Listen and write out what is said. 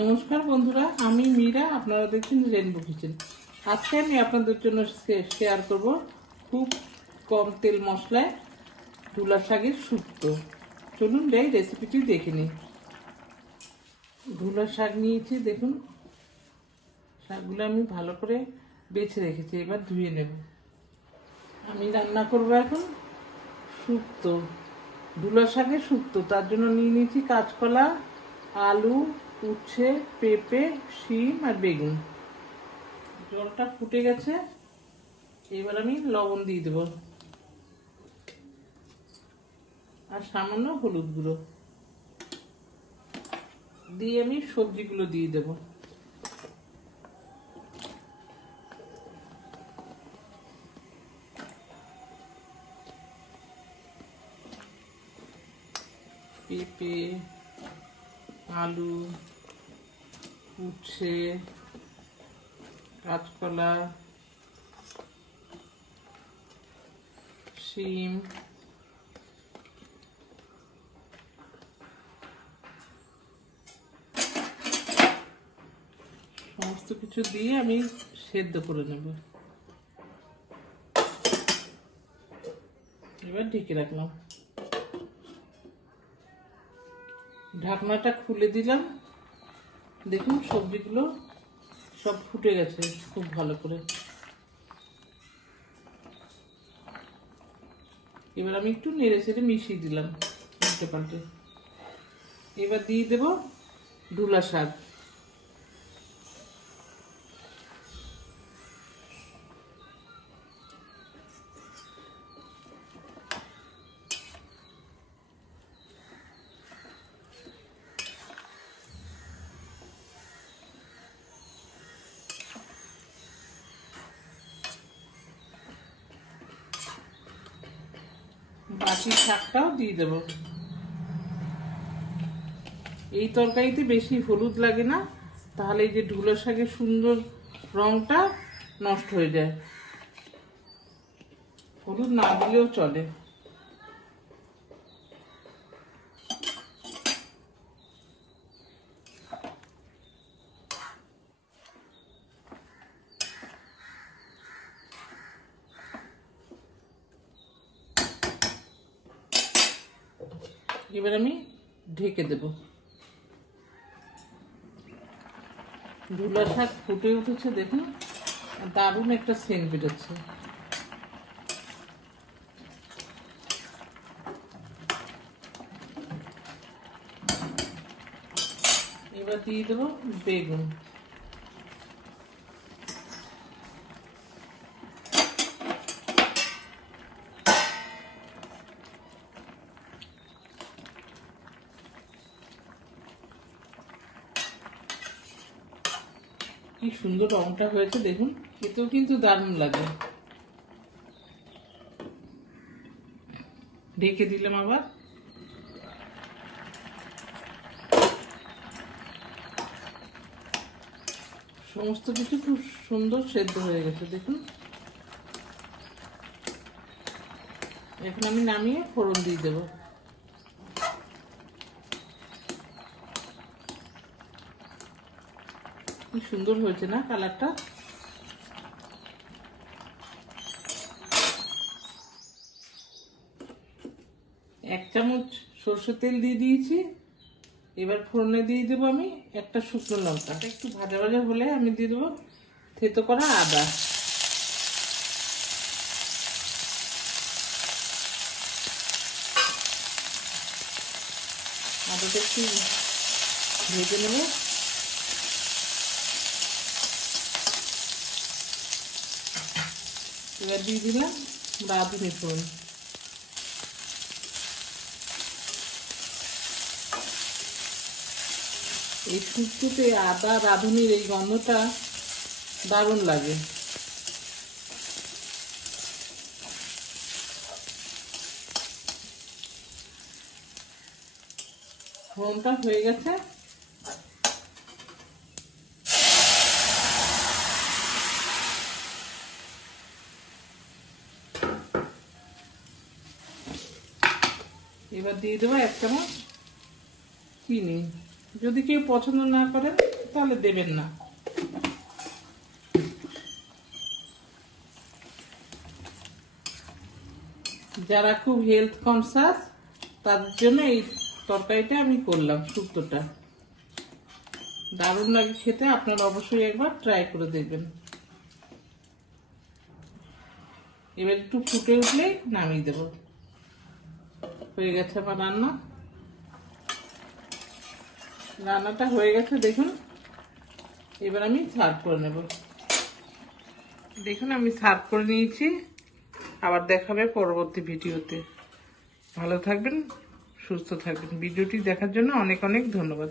নমস্কার বন্ধুরা, আমি মীরা। আপনারা দেখছেন রেনবো কিচেন। আজকে আমি আপনাদের জন্য শেয়ার করব খুব কম তেল মশলায় ঢুলা শাকের শুক্তো। চলুন এই রেসিপিটি দেখে নিই। ঢুলা শাক নিয়েছি, দেখুন শাকগুলো আমি ভালো করে বেছে রেখেছি, এবার ধুয়ে নেব। আমি রান্না করব এখন শুক্তো, ঢুলা শাকের শুক্তো। তার জন্য নিয়ে নিয়েছি কাঁচকলা, আলু, উচ্ছে, পেঁপে, শিম আর বেগুন। জলটা ফুটে গেছে, এবার আমি লবণ দিয়ে দেব আর সামান্য হলুদ গুঁড়ো দিয়ে আমি সবজিগুলো দিয়ে দেব। পেঁপে, আলু, উচ্ছে, কাঁচকলা, শিম, সমস্ত কিছু দিয়ে আমি সেদ্ধ করে নেব। এবার ঢেকে রাখলাম, ঢাকনাটা খুলে দিলাম। দেখুন সবজিগুলো সব ফুটে গেছে খুব ভালো করে। এবার আমি একটু নেড়ে চেড়ে মিশিয়ে দিলাম উল্টে পাল্টে। এবার দিয়ে দেব ঢুলা শাক। বাকি শাকটাও দিয়ে দেব। এই তরকারিতে বেশি হলুদ লাগে না, তাহলে এই যে ঢুলা শাকের সুন্দর রংটা নষ্ট হয়ে যায়। হলুদ না দিলেও চলে। এবার আমি ঢেকে দেব। ঢুলা শাক ফুটে উঠেছে, দেখুন দারুণ একটা সেন্ট বেরোচ্ছে। এবার দিয়ে দেবো বেগুন। কি সুন্দর রংটা হয়েছে দেখুন, খেতেও কিন্তু দারুণ লাগে। ঢেকে দিলাম আবার। সমস্ত কিছু খুব সুন্দর সেদ্ধ হয়ে গেছে দেখুন। এখন আমি নামিয়ে ফোড়ন দিয়ে দেব। কি সুন্দর হয়েছে না কালারটা। এক চামচ সরষের তেল দিয়ে দিয়েছি। এবার ফোড়নে দিয়ে দেবো আমি একটা শুকনো লঙ্কা। একটু ভাজা ভাজা হলে আমি দিয়ে দেবো থেতো করা আদা। আদাটা একটু ভেজে নেব। এবার দিয়ে দিলাম রাঁধুনি ফোড়ন। এই শুক্তোতে আদা রাঁধুনির এই গন্ধটা দারুণ লাগে। ফোড়নটা হয়ে গেছে। এবার দিয়ে দেবো এক চামচ চিনি। যদি কেউ পছন্দ না করেন তাহলে দেবেন না। যারা খুব হেলথ কনসাস তাদের জন্য এই তরকারিটা আমি করলাম, শুক্তোটা দারুণ লাগে খেতে। আপনারা অবশ্যই একবার ট্রাই করে দেখবেন। এবার একটু ফুটে উঠলে নামিয়ে দেব। হয়ে গেছে আমার রান্নাটা হয়ে গেছে দেখুন। এবার আমি সার্ভ করে নেব। দেখুন আমি সার্ভ করে নিয়েছি। আবার দেখাবে পরবর্তী ভিডিওতে। ভালো থাকবেন, সুস্থ থাকবেন। ভিডিওটি দেখার জন্য অনেক অনেক ধন্যবাদ।